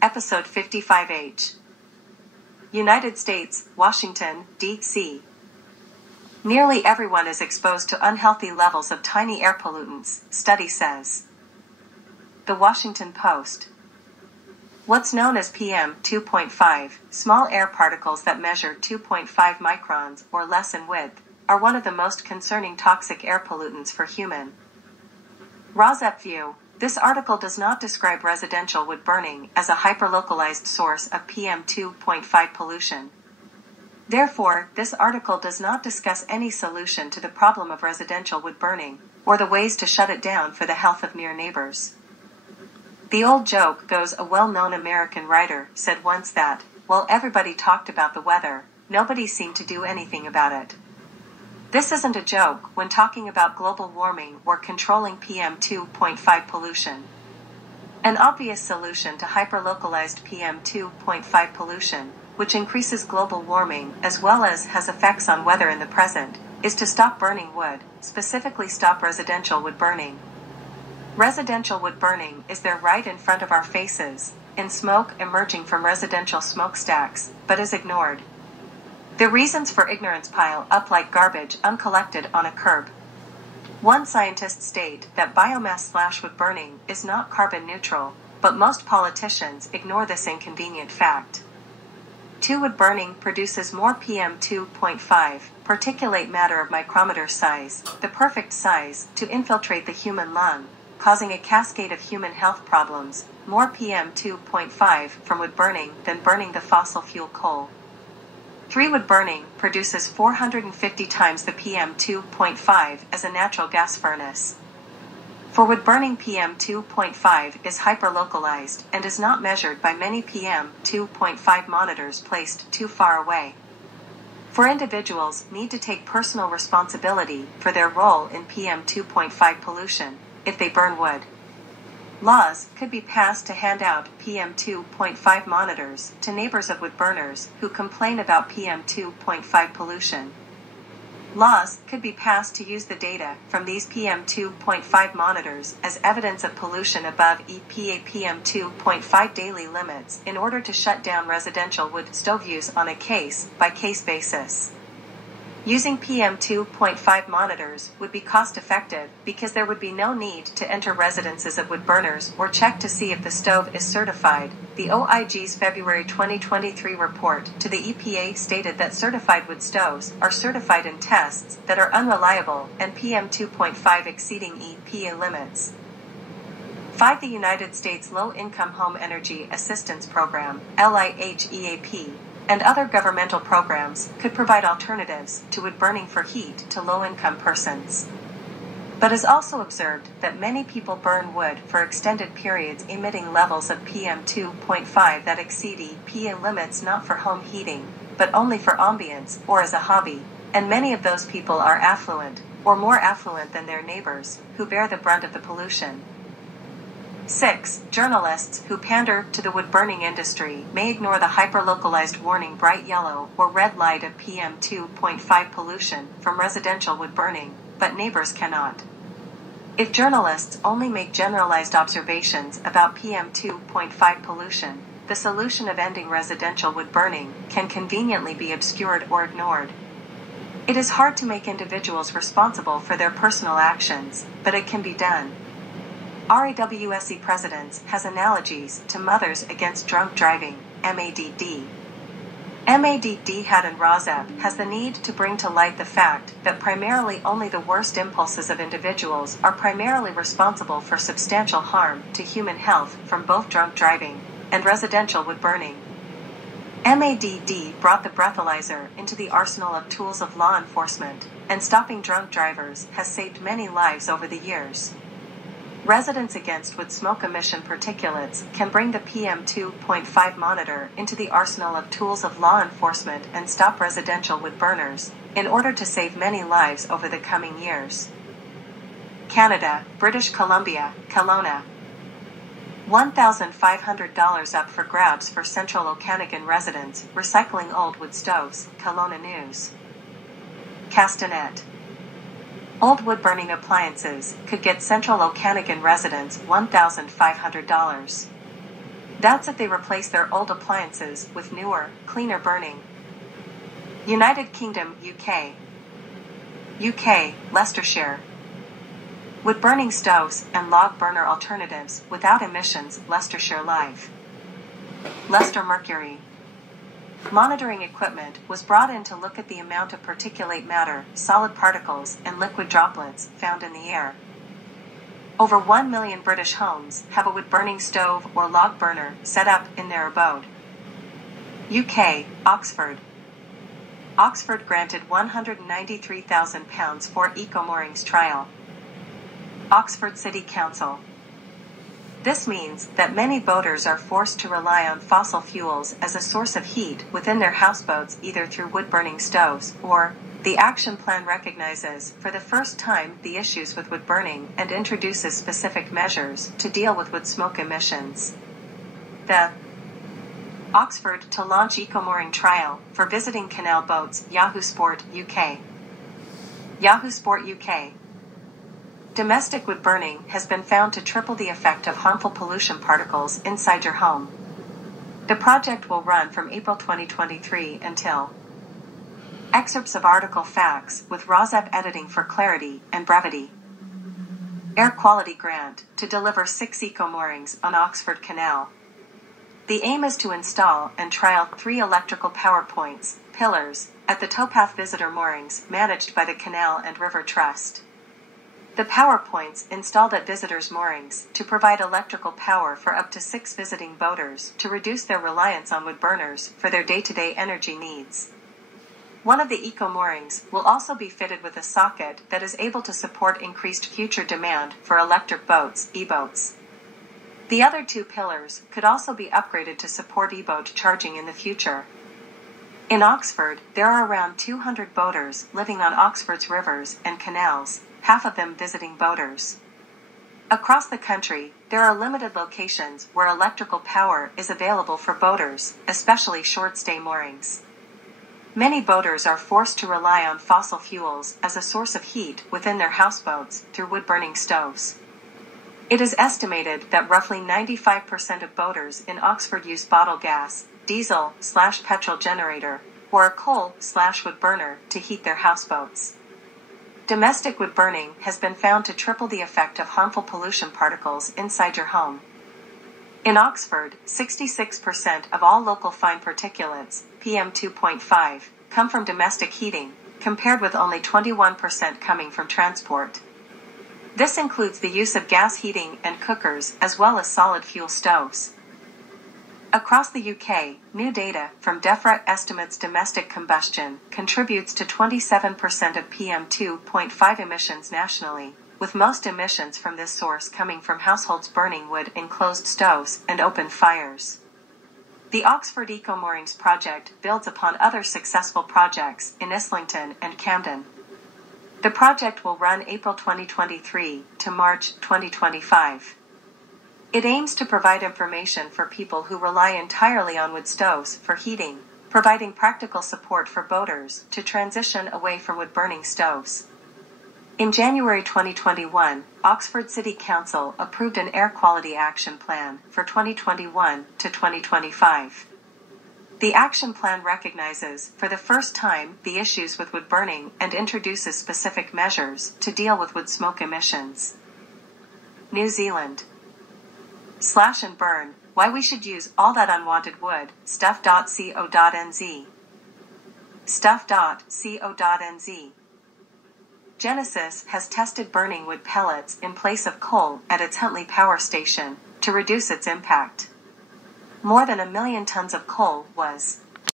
Episode 55H. United States, Washington, D.C. Nearly everyone is exposed to unhealthy levels of tiny air pollutants, study says. The Washington Post. What's known as PM2.5, small air particles that measure 2.5 microns or less in width, are one of the most concerning toxic air pollutants for human. Rosep view. This article does not describe residential wood burning as a hyperlocalized source of PM2.5 pollution. Therefore, this article does not discuss any solution to the problem of residential wood burning, or the ways to shut it down for the health of near neighbors. The old joke goes, a well-known American writer said once that, while everybody talked about the weather, nobody seemed to do anything about it. This isn't a joke when talking about global warming or controlling PM2.5 pollution. An obvious solution to hyperlocalized PM2.5 pollution, which increases global warming as well as has effects on weather in the present, is to stop burning wood, specifically stop residential wood burning. Residential wood burning is there right in front of our faces, in smoke emerging from residential smokestacks, but is ignored. The reasons for ignorance pile up like garbage uncollected on a curb. One scientist state that biomass/wood burning is not carbon neutral, but most politicians ignore this inconvenient fact. 2. Wood burning produces more PM2.5, particulate matter of micrometer size, the perfect size to infiltrate the human lung, causing a cascade of human health problems, more PM2.5 from wood burning than burning the fossil fuel coal. 3. Wood burning produces 450 times the PM2.5 as a natural gas furnace. For wood burning, PM2.5 is hyperlocalized and is not measured by many PM2.5 monitors placed too far away. For individuals need to take personal responsibility for their role in PM2.5 pollution if they burn wood. Laws could be passed to hand out PM2.5 monitors to neighbors of wood burners who complain about PM2.5 pollution. Laws could be passed to use the data from these PM2.5 monitors as evidence of pollution above EPA PM2.5 daily limits in order to shut down residential wood stove use on a case-by-case basis. Using PM2.5 monitors would be cost-effective because there would be no need to enter residences of wood burners or check to see if the stove is certified. The OIG's February 2023 report to the EPA stated that certified wood stoves are certified in tests that are unreliable and PM2.5 exceeding EPA limits. 5. The United States Low-Income Home Energy Assistance Program, LIHEAP, and other governmental programs could provide alternatives to wood burning for heat to low-income persons. But is also observed that many people burn wood for extended periods emitting levels of PM2.5 that exceed EPA limits, not for home heating, but only for ambience or as a hobby, and many of those people are affluent, or more affluent than their neighbors, who bear the brunt of the pollution. 6. Journalists who pander to the wood-burning industry may ignore the hyperlocalized warning bright yellow or red light of PM2.5 pollution from residential wood burning, but neighbors cannot. If journalists only make generalized observations about PM2.5 pollution, the solution of ending residential wood burning can conveniently be obscured or ignored. It is hard to make individuals responsible for their personal actions, but it can be done. RAWSE Presidents has analogies to Mothers Against Drunk Driving, MADD. MADD had and Rosep has the need to bring to light the fact that primarily only the worst impulses of individuals are primarily responsible for substantial harm to human health from both drunk driving and residential wood burning. MADD brought the breathalyzer into the arsenal of tools of law enforcement, and stopping drunk drivers has saved many lives over the years. Residents Against Wood Smoke Emission Particulates can bring the PM2.5 monitor into the arsenal of tools of law enforcement and stop residential wood burners, in order to save many lives over the coming years. Canada, British Columbia, Kelowna. $1,500 up for grabs for Central Okanagan residents recycling old wood stoves, Kelowna News. Castanet. Old wood-burning appliances could get Central Okanagan residents $1,500. That's if they replace their old appliances with newer, cleaner burning. United Kingdom, UK. UK, Leicestershire. Wood-burning stoves and log burner alternatives without emissions, Leicestershire Live. Leicester Mercury. Monitoring equipment was brought in to look at the amount of particulate matter, solid particles, and liquid droplets found in the air. Over 1 million British homes have a wood-burning stove or log burner set up in their abode. UK, Oxford. Oxford granted £193,000 for eco-moorings trial. Oxford City Council. This means that many boaters are forced to rely on fossil fuels as a source of heat within their houseboats, either through wood-burning stoves or the action plan recognizes for the first time the issues with wood burning and introduces specific measures to deal with wood smoke emissions. The Oxford to launch eco-mooring trial for visiting canal boats. Yahoo Sport UK. Yahoo Sport UK. Domestic wood burning has been found to triple the effect of harmful pollution particles inside your home. The project will run from April 2023 until. Excerpts of article facts with ROSEP editing for clarity and brevity. Air Quality Grant to deliver 6 eco-moorings on Oxford Canal. The aim is to install and trial 3 electrical power points, pillars, at the towpath visitor moorings managed by the Canal and River Trust. The power points installed at visitors' moorings to provide electrical power for up to 6 visiting boaters to reduce their reliance on wood burners for their day-to-day energy needs. One of the eco-moorings will also be fitted with a socket that is able to support increased future demand for electric boats, e-boats. The other 2 pillars could also be upgraded to support e-boat charging in the future. In Oxford, there are around 200 boaters living on Oxford's rivers and canals, half of them visiting boaters. Across the country, there are limited locations where electrical power is available for boaters, especially short-stay moorings. Many boaters are forced to rely on fossil fuels as a source of heat within their houseboats through wood-burning stoves. It is estimated that roughly 95% of boaters in Oxford use bottle gas, diesel/petrol generator, or a coal/wood burner to heat their houseboats. Domestic wood burning has been found to triple the effect of harmful pollution particles inside your home. In Oxford, 66% of all local fine particulates, PM2.5, come from domestic heating, compared with only 21% coming from transport. This includes the use of gas heating and cookers as well as solid fuel stoves. Across the UK, new data from DEFRA estimates domestic combustion contributes to 27% of PM2.5 emissions nationally, with most emissions from this source coming from households burning wood in closed stoves and open fires. The Oxford Eco-Moorings project builds upon other successful projects in Islington and Camden. The project will run April 2023 to March 2025. It aims to provide information for people who rely entirely on wood stoves for heating, providing practical support for boaters to transition away from wood-burning stoves. In January 2021, Oxford City Council approved an air quality action plan for 2021 to 2025. The action plan recognizes, for the first time, the issues with wood burning and introduces specific measures to deal with wood smoke emissions. New Zealand. Slash and burn, why we should use all that unwanted wood, stuff.co.nz. Stuff.co.nz. Genesis has tested burning wood pellets in place of coal at its Huntley power station to reduce its impact. More than 1 million tons of coal was